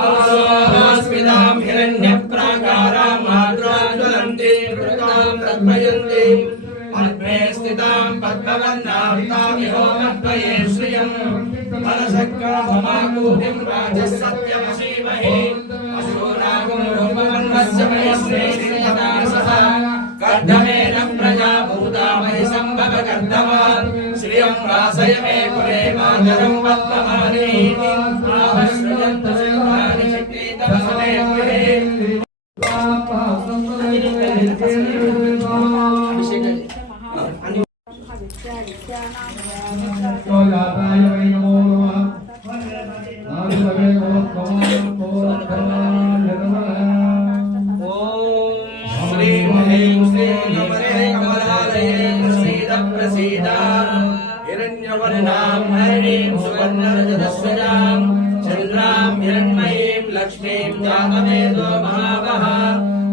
स्मितां हिरण्यप्राकारां मातृज्वलन्तीं वृतां तर्पयन्तीं पद्मे स्थितां पद्मवर्णां तामिहो मद्वये श्रियं मनसक्राममाकूतिं राजसत्यमसीमहे अशोनागुं रूपमन्वस्य महेश्वे श्रीयता सह कर्दमेन प्रजा भूतामहि सम्भव कर्दमान् श्रियं वासय मे कुले मातरं पद्ममालिनीं आवश्रयन्तु सिंहानि शक्तितमसमे कुले हिरण्यवर्णां हरिणीं सुवर्णरजतस्वजां चन्द्रां हिरण्मयीं लक्ष्मीं जातवेदो महावः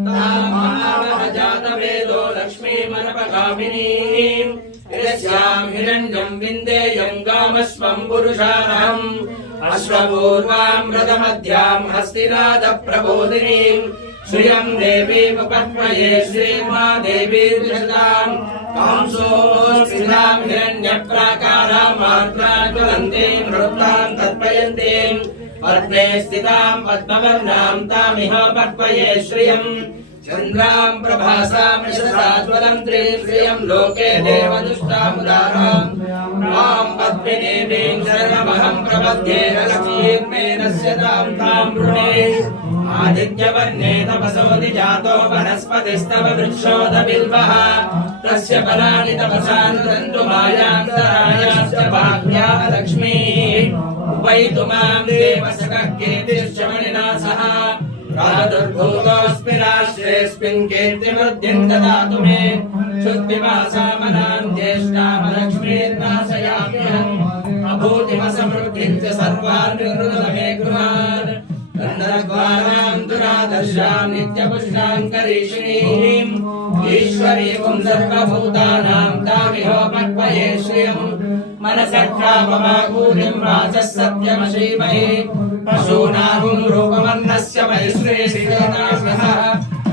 तां महावः जातवेदो लक्ष्मीमनपगामिनीं यस्यां हिरण्यं विन्देयं गामस्वं पुरुषारहम् अश्वपूर्वां रथमध्यां हस्तिनादप्रबोधिनीं श्रियं देवीमुपत्मये श्रीर्मा देवीर्जटां कांसोऽस्मितां हिरण्यप्राकारां मात्राज्वलन्तीं वृत्तां तर्पयन्तीं पद्मे स्थितां पद्मवर्णां तामिह पक्वये श्रियं चन्द्रां प्रभासां यशसाज्वलन्तीं श्रियं लोके देवदुष्टामुदारां मां पद्मिनीं शरणमहं प्रपद्ये लक्ष्मीर्मेनस्य तां तां वृणे आदित्यवर्णे तपसोऽधि जातो वनस्पतिस्तव वृक्षोदबिल्वः तस्य फलानि तपसा नुदन्तु मायान्तरायाश्च भाग्या लक्ष्मीः उपैतु मां देवसखः कीर्तिश्चमनिना सह प्रादुर्भूतोऽस्मि राष्ट्रेऽस्मिन् कीर्तिवृद्धिं ददातु मे शुद्धिमासामनां ज्येष्ठामलक्ष्मीर्नाशयाम्यहम् अभूतिमसमृद्धिं च सर्वान् विवृत मे गृहान् गन्धर्वाणां दुरादर्शां नित्यपुष्टां करीषिणीं ईश्वरीं सर्वभूतानां तामिहो पक्वये श्रियं मनसक्राममाकूतिं वाचः सत्यमशीमहि पशूनागुं रूपमन्नस्य मयिश्रे श्रीयतास्मः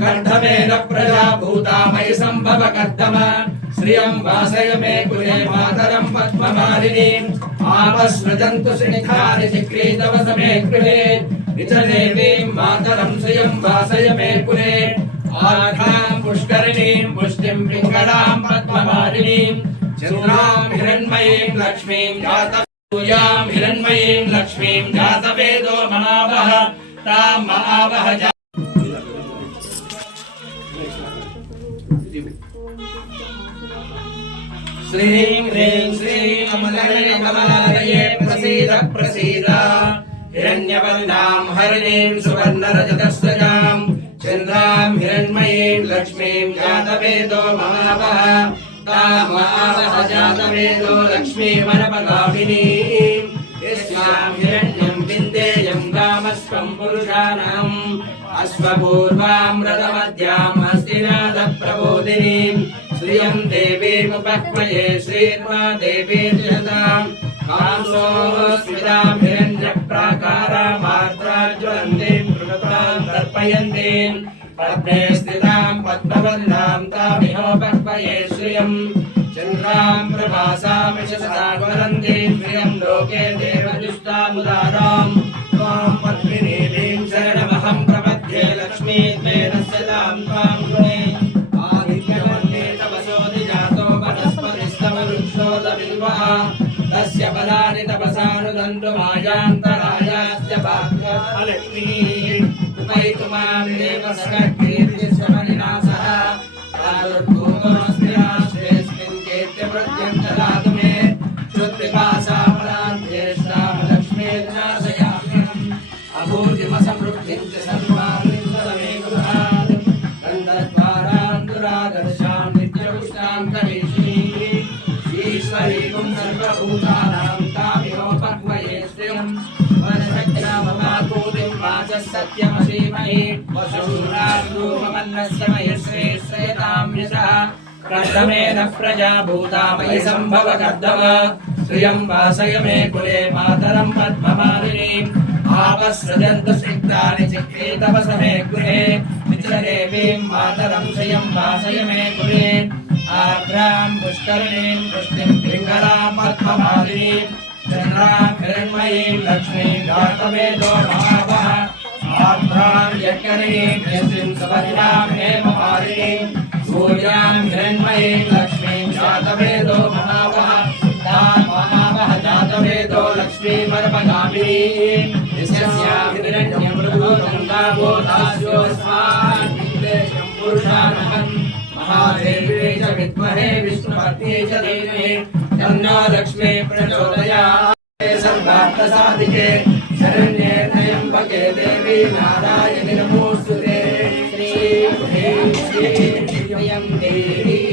कर्दमेन प्रजा भूतामयि सम्भव कर्दम श्रियं वासय मे कुले मातरं पद्ममालिनीम् आपस्रजन्तु सिनिखानि चिक्रीतवस मे गृहे निजदेवीं मातरं श्रियं वासय मे कुले आर्द्रां पुष्करिणीं पुष्टिं पिङ्गलां पद्ममालिनीं चन्द्रां हिरण्मयीं लक्ष्मीं जातवेदोयां हिरण्मयीं लक्ष्मीं जातवेदो महावः तां महावः श्रीं ह्रीं श्रीं कमलालये प्रसीद प्रसीद हिरण्यवर्णां हरिणीं सुवर्णरजतस्वजां चन्द्रां हिरण्मयीं लक्ष्मीं जातवेदो महावः तां महावः जातवेदो लक्ष्मीमनपगामिनीं यस्यां हिरण्यं विन्देयं गामस्वं पुरुषाणाम् अश्वपूर्वां रथमध्यां हस्तिनादप्रबोधिनीं श्रियं देवीमुपक्वये श्रीर्मा देवीर्जटां कांसोऽस्मितां हिरण्यप्राकारां मात्राज्वलन्तीं वृतां तर्पयन्तीं पद्मे स्थितां पद्मवर्णां तामिह पक्वये श्रियं चन्द्रां प्रभासां यशसाज्वलन्तीं श्रियं लोके देवदुष्टामुदारां त्वां पद्मिनीं शरणमहं प्रपद्ये लक्ष्मीर्मेनस्य तां त्वां वृणे आदित्यवर्णे तपसोऽधि जातो वनस्पतिस्तव वृक्षोदबिल्वः तस्य फलानि तपसा नुदन्तु मायान्तरायाश्च भाग्या लक्ष्मीः उपैतु मां देवसखः कीर्तिश्चमनिना सह प्रादुर्भूतोऽस्मि राष्ट्रेऽस्मिन् कीर्तिवृद्धिं ददातु मे शुद्धिपासामलां ज्येष्ठां लक्ष्मीर्नाशयाम्यहम् अभूतिमसमृद्धिं च सर्वान् विवृत मे गृहान् गन्धर्वाणां दुरादर्शां नित्यपुष्टां करीषिणीं ईश्वरीं सर्वभूतानां तामिहो पक्वये श्रियं मनसक्राममाकूतिं वाचः सत्यमसीमहि पशूनां रूपमन्नस्य मयिश्रे श्रेयतां यशः कर्दमेन प्रजा भूतामयि सम्भव कर्दम श्रियं वासय मे कुले मातरं पद्ममालिनीम् आपसृजन्तु स्निग्धानि चिक्रे तपसमे गृहे नित्यदेवीं मातरं श्रियं वासय मे कुले आर्द्रां पुष्करणीं पुष्टिं पिङ्गलां पद्ममालिनीं चन्द्रां हिरण्मयीं लक्ष्मीं गातवेदो महावः आर्द्रां यज्ञनीं यस्मिं सुवर्णां हेममालिनीं सूर्यां हिरण्मयीं लक्ष्मीं जातवेदो महावः तां महावः जातवेदो लक्ष्मीं परमगामिनीं यस्यां हिरण्यमृगो गङ्गावो दास्योऽस्मान् विद्वेषं पुरुषानहम् महादेवी च विद्महे विष्णुपत्नी च धीमहि तन्नो लक्ष्मी प्रचोदयात् सर्वार्थसाधिके शरण्ये त्र्यम्बके देवी नारायणि नमोऽस्तुते श्री ह्रीं श्रीं श्रीं देवी